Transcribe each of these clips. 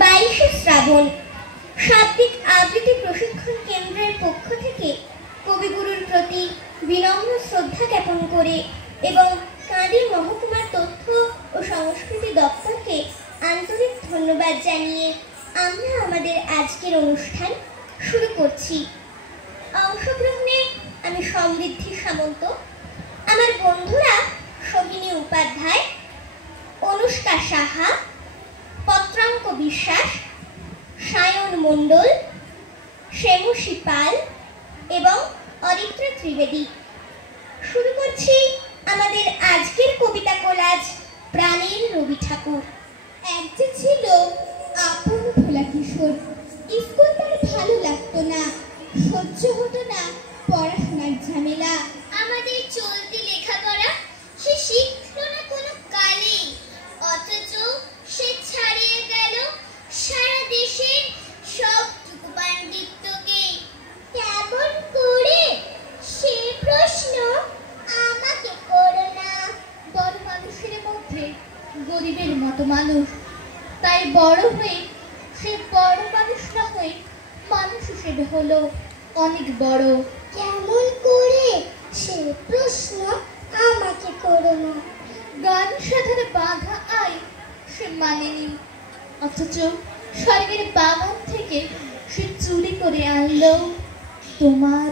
22শে শ্রাবণ শাব্দিক আবৃত্তি প্রশিক্ষণ কেন্দ্রের পক্ষ থেকে কবিগুরুর প্রতি বিনম্র শ্রদ্ধা জ্ঞাপন করে এবং কাঁদি মহকুমার তথ্য ও সংস্কৃতি দপ্তরকে আন্তরিক ধন্যবাদ জানিয়ে আমরা আমাদের আজকের অনুষ্ঠান শুরু করছি। অংশগ্রহণে আমি সমৃদ্ধি সামন্ত, আমার বন্ধুরা সোহিনী উপাধ্যায়, অনুষ্কা সাহা, পত্রাঙ্ক বিশ্বাস, সায়ন মণ্ডল, শ্যামসী পাল এবং অরিত্রা ত্রিবেদী। শুরু করছি আমাদের আজকের কবিতা কোলাজ প্রাণের রবি ঠাকুর। এক যে ছিল আপন ভোলা কিশোর, স্কুল তার ভালো লাগতো না, সহ্য হতো না পড়াশোনার ঝামেলা। আমাদের চলতি লেখাপড়া সে শিখলো না কোনো কালে, অথচ সে ছাড়িয়ে গেল সারা দেশের সবটুকু পাণ্ডিত্যকে। কেমন করে সে প্রশ্ন আমাকে করো না। বড় মানুষের মধ্যে গরিবের মতো মানুষ, তাই বড় হয়ে সে বড় মানুষ না হয়ে মানুষ হিসেবে হলো অনেক বড়। কেমন করে সে প্রশ্ন আমাকে করো না। গান সাধনে বাধা আয় সে মানেনি, অথচ স্বর্গের বাগান থেকে সে চুরি করে আনলো তোমার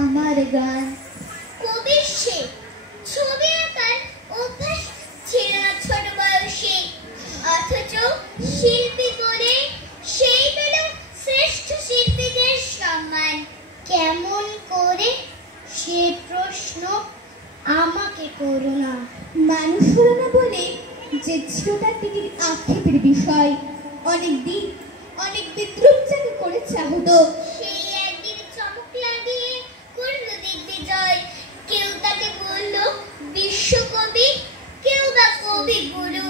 আমার গান। কবির সে ছবি আঁকার অভ্যাস ছিল না ছোট বয়সে, অথচ শিল্পী করে সেই পেল শ্রেষ্ঠ শিল্পীদের সম্মান। কেমন করে সে প্রশ্ন আমাকে করো না। মানুষ হলো না বলে যে ছিল তার দিদির আক্ষেপের বিষয়, অনেকদিন অনেক বিদ্রুপ যাকে করেছে আহত, সেই একদিন চমক লাগিয়ে করল দিগ্বিজয়। কেউ তাকে বলল বিশ্বকবি, কেউ বা কবি গুরু।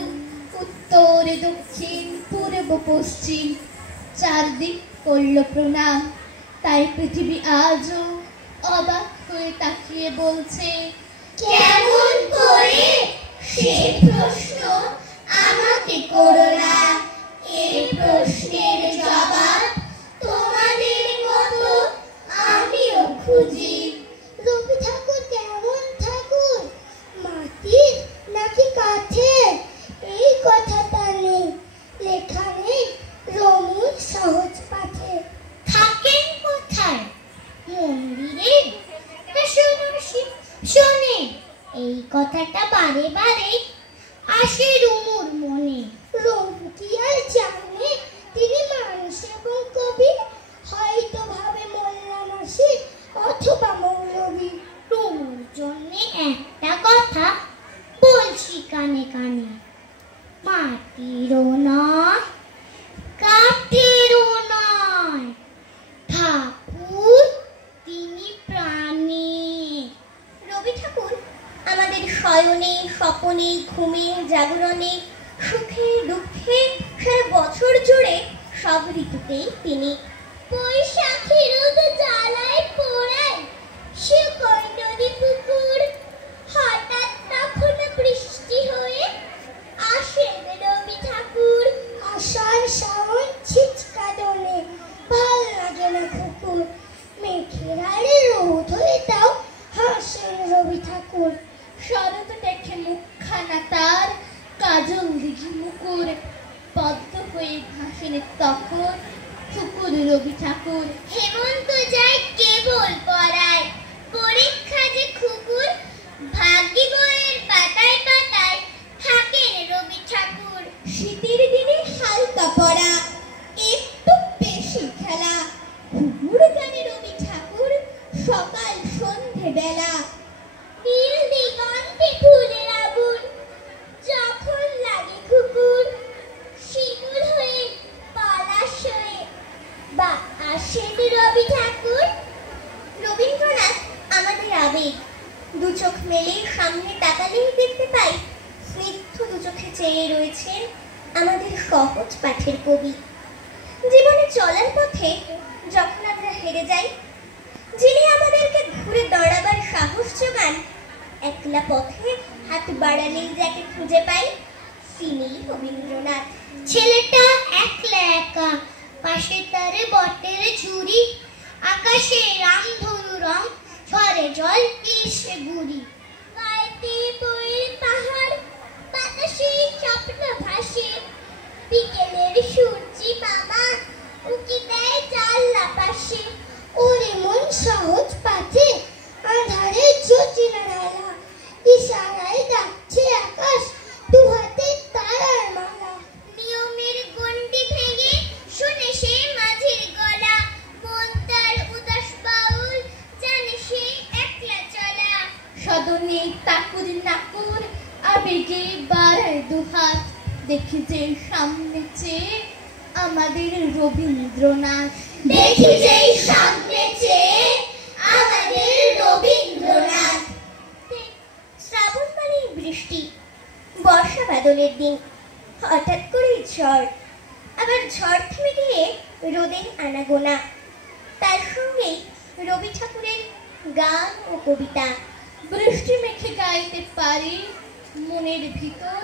উত্তর দক্ষিণ পূর্ব পশ্চিম চারদিক করল প্রণাম, তাই পৃথিবী আজও অবাক হয়ে তাকিয়ে বলছে, কেমন করে সে প্রশ্ন আমাকে করো না। এই প্রশ্নের জবাব তোমাদের মতো আমিও খুঁজি। রবি ঠাকুর কেমন ঠাকুর, মাটির নাকি কাঠের, এই কথাটা নেই লেখা নেই রমুর সহজ পাঠে। থাকেন কোথায়, মন্দিরে না শোনে, এই কথাটা বারে বারে আসে রুমুর মনে। রমু কি আর জানে তিনি মানুষ এবং কবি, হয়তো ভাবে মোল্লা নাসির অথবা মৌলবী। রুমুর জন্য একটা কথা বলছি কানে কানে, মাটিরও নয় কাঠেরও নয়, ঠাকুর তিনি প্রাণী। রবি ঠাকুর আমাদের শয়নে স্বপনে ঘুমে জাগরণে সুখে দুঃখে সারা বছর জুড়ে সব ঋতুতেই তিনি। বৈশাখী রোদ জ্বালায় পোড়ায় সে কয় নদী পুকুর, হঠাৎ তখন বৃষ্টি হয়ে আসেন রবি ঠাকুর। আষাঢ় শ্রাবণ ছিচকা দোলে ভাল লাগে না কুকুর, মেঘের আড়ে রোদ হয়ে তাও হাসেন রবি ঠাকুর। শরৎ দেখে মুখখানা তার কাজল দিঘি মুকুর, পদ্ম হয়ে ভাসেন তখন ঠুকুর রবি ঠাকুর। হেমন্ত যায় কেবল পড়ায়, পরীক্ষা যে খুকুর, ভাগ্যি বইয়ের পাতায় পাতায় থাকেন রবি ঠাকুর। শীতের দিনে হালকা পড়া, একটু বেশি খেলা, ঘুঘুর গানে রবি ঠাকুর সকাল সন্ধে বেলা। নীল দিগন্তে ফুলের আগুন যখন লাগে খুকুর, শিমুল হয়ে পলাশ হয়ে বা আসেন রবি ঠাকুর। রবীন্দ্রনাথ আমাদের আবেগ, দু চোখ মেলে সামনে তাকালেই দেখতে পাই স্নিগ্ধ দু চোখে চেয়ে রয়েছেন আমাদের সহজ পাঠের কবি। জীবনে চলার পথে যখন আমরা হেরে যাই, যিনি আমাদেরকে ঘুরে দাঁড়াবার সাহস যোগান, একলা পথে হাত বাড়ালেই যাকে খুঁজে পাই, তিনি রবীন্দ্রনাথ। ছেলেটা একলা একা, পাশে তারে বটের ঝুড়ি, আকাশে রামধনু রং, ঝরে জল এসে বুড়ি। গায়েতে বইয়ের পাহাড়, বাতাসে স্বপ্ন ভাসে, বিকেলের সূর্যি মামা উকি দেয় জানলা পাশে। ওরে মন সহজ পাঠে, আধারে জোচিনা ডালা, ইশারায় ডাকছে আকাশ, দু হাতে তারার মালা। নিয়মের গণ্ডি ভেঙে শুনে সে মাঝির গলা, মন তার উদাস বাউল, জানে সে একলা চলা। সদনে তাকুর নাকুর আবেগে বাড়ায় দুহাত, দেখি যে সামনে চেয়ে আমাদের রবীন্দ্রনাথ। দেখি যে সামনে চেয়ে আমাদের রবীন্দ্রনাথ। শ্রাবণ মানে বৃষ্টি, বর্ষা বাদলের দিন, হঠাৎ করে ঝড়, আবার ঝড় থেমে গিয়ে রোদের আনাগোনা, তার সঙ্গেই রবি ঠাকুরের গান ও কবিতা। বৃষ্টি মেখে গাইতে পারি, মনের ভিতর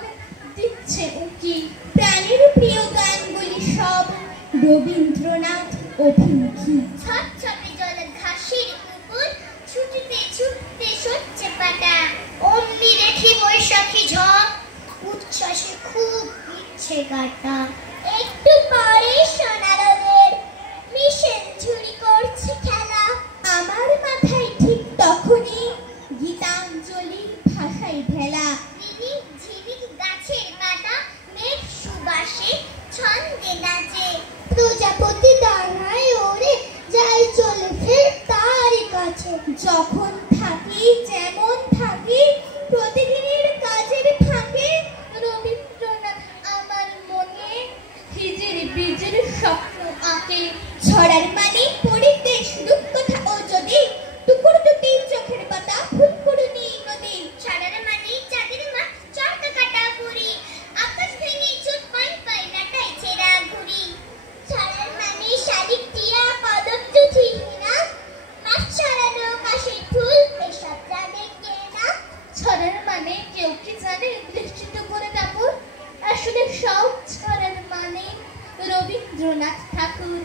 দিচ্ছে উকি, প্রাণের প্রিয় গানগুলি সব রবীন্দ্রনাথ অভিমুখী। ছটছটে জল ঘাসের উপর, ছুটতে ছুটতে সচ্ছে পাতা, অমনি দেখি বৈশাখী ঝড়, উচ্ছ্বাসে খুব ইচ্ছে কাটা। একটু পরে সোনা রোদের মিশেল ঝুড়ি করছে খেলা, আমার মাথায় ঠিক তখনই গীতাঞ্জলি ভাষায় ভেলা। ঝিনিক ঝিনিক গাছের পাতা মেঘ সুবাসে ছন্দে নাচে, প্রজাপতি দাঁড়ায় ওরে যাই চলে ফের তারই কাছে। যখন থাকি যেমন থাকি, প্রতিদিনের কাজের ফাঁকে, রবীন্দ্রনাথ আমার মনে হিজির বীজের স্বপ্ন আঁকে। ছড়ার মানে পরিবেশ রূপকথা ও যদি, টুকুর টুটি চোখের পাতা ফুল করুনি নদী। ছড়ার মানে চাঁদের মাঠ চরকা কাটা পুরি, আকাশ ভেঙে ছুট পাই পাই নাটাই ছেঁড়া ঘুরি। ছড়ার মানে শালিক টিয়া কদম জুথি না, মাছ ছড়ানো কাশি ফুল, এসব জানে কে না। ছড়ার মানে কেউ কি জানে বৃষ্টিতে করে কাপড়? আসলে সব ছড়ার মানে রবীন্দ্রনাথ ঠাকুর।